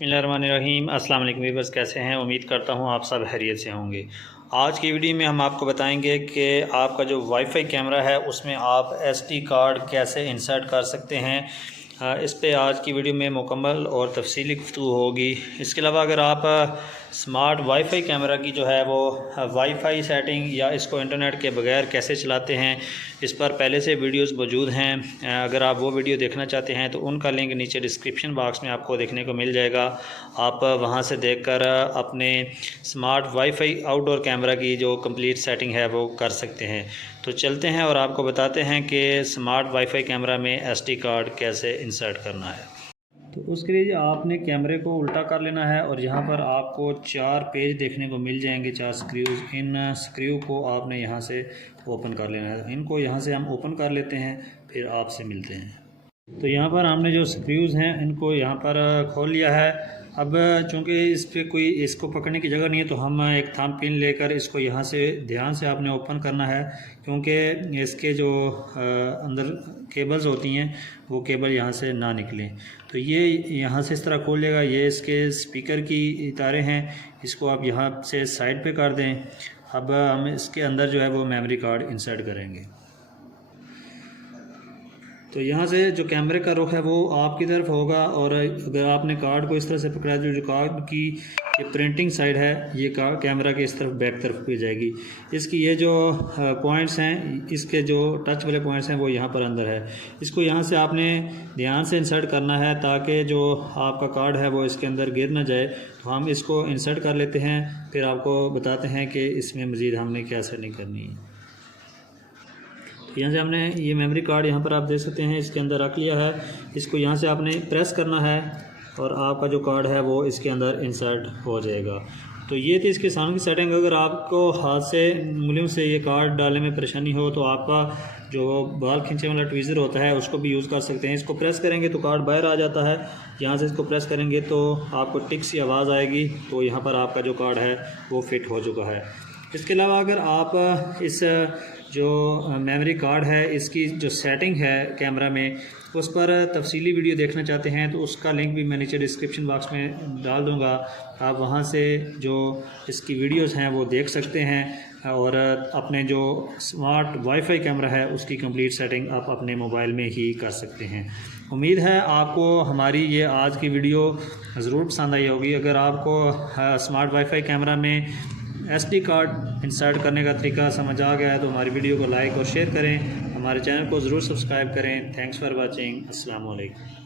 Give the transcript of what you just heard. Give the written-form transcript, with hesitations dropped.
बिस्मिल्लाहिर्रहमानिर्रहीम। अस्सलाम वालेकुम व्यूअर्स, कैसे हैं? उम्मीद करता हूं आप सब खैरियत से होंगे। आज की वीडियो में हम आपको बताएंगे कि आपका जो वाईफाई कैमरा है उसमें आप एसडी कार्ड कैसे इंसर्ट कर सकते हैं। इस पे आज की वीडियो में मुकम्मल और तफसीली गुफ्तगू होगी। इसके अलावा अगर आप स्मार्ट वाईफाई कैमरा की जो है वो वाईफाई सेटिंग या इसको इंटरनेट के बगैर कैसे चलाते हैं, इस पर पहले से वीडियोस मौजूद हैं। अगर आप वो वीडियो देखना चाहते हैं तो उनका लिंक नीचे डिस्क्रिप्शन बॉक्स में आपको देखने को मिल जाएगा। आप वहां से देखकर अपने स्मार्ट वाईफाई आउटडोर कैमरा की जो कंप्लीट सेटिंग है वो कर सकते हैं। तो चलते हैं और आपको बताते हैं कि स्मार्ट वाईफाई कैमरा में एसडी कार्ड कैसे इंसर्ट करना है। तो उसके लिए आपने कैमरे को उल्टा कर लेना है और यहाँ पर आपको 4 पेज देखने को मिल जाएंगे, 4 स्क्रूज़। इन स्क्रू को आपने यहाँ से ओपन कर लेना है। इनको यहाँ से हम ओपन कर लेते हैं, फिर आपसे मिलते हैं। तो यहाँ पर हमने जो स्क्रूज़ हैं इनको यहाँ पर खोल लिया है। अब चूँकि इस पर कोई इसको पकड़ने की जगह नहीं है तो हम एक थंब पिन लेकर इसको यहाँ से ध्यान से आपने ओपन करना है, क्योंकि इसके जो अंदर केबल्स होती हैं वो केबल यहाँ से ना निकलें। तो ये यहाँ से इस तरह खोलिएगा। ये इसके स्पीकर की तारें हैं, इसको आप यहाँ से साइड पे कर दें। अब हम इसके अंदर जो है वो मेमोरी कार्ड इंसर्ट करेंगे। तो यहाँ से जो कैमरे का रुख है वो आपकी तरफ होगा और अगर आपने कार्ड को इस तरह से पकड़ा जो कार्ड की ये प्रिंटिंग साइड है ये कैमरा के इस तरफ बैक तरफ पे जाएगी। इसकी ये जो पॉइंट्स हैं, इसके जो टच वाले पॉइंट्स हैं वो यहाँ पर अंदर है। इसको यहाँ से आपने ध्यान से इंसर्ट करना है ताकि जो आपका कार्ड है वो इसके अंदर गिर ना जाए। तो हम इसको इंसर्ट कर लेते हैं, फिर आपको बताते हैं कि इसमें मज़ीद हमने क्या सेटिंग करनी है। यहाँ से हमने ये मेमोरी कार्ड यहाँ पर आप देख सकते हैं इसके अंदर रख लिया है। इसको यहाँ से आपने प्रेस करना है और आपका जो कार्ड है वो इसके अंदर इंसर्ट हो जाएगा। तो ये थी इसके साउंड की सेटिंग। अगर आपको हाथ से उंगलियों से ये कार्ड डालने में परेशानी हो तो आपका जो बाल खींचने वाला ट्वीज़र होता है उसको भी यूज़ कर सकते हैं। इसको प्रेस करेंगे तो कार्ड बाहर आ जाता है। यहाँ से इसको प्रेस करेंगे तो आपको टिक सी आवाज़ आएगी, तो यहाँ पर आपका जो कार्ड है वो फिट हो चुका है। इसके अलावा अगर आप इस जो मेमोरी कार्ड है इसकी जो सेटिंग है कैमरा में उस पर तफसीली वीडियो देखना चाहते हैं तो उसका लिंक भी मैं नीचे डिस्क्रिप्शन बॉक्स में डाल दूंगा। आप वहां से जो इसकी वीडियोस हैं वो देख सकते हैं और अपने जो स्मार्ट वाईफाई कैमरा है उसकी कंप्लीट सेटिंग आप अपने मोबाइल में ही कर सकते हैं। उम्मीद है आपको हमारी ये आज की वीडियो ज़रूर पसंद आई होगी। अगर आपको स्मार्ट वाईफाई कैमरा में एसडी कार्ड इंसर्ट करने का तरीका समझ आ गया है तो हमारी वीडियो को लाइक और शेयर करें। हमारे चैनल को ज़रूर सब्सक्राइब करें। Thanks for watching. अस्सलाम वालेकुम।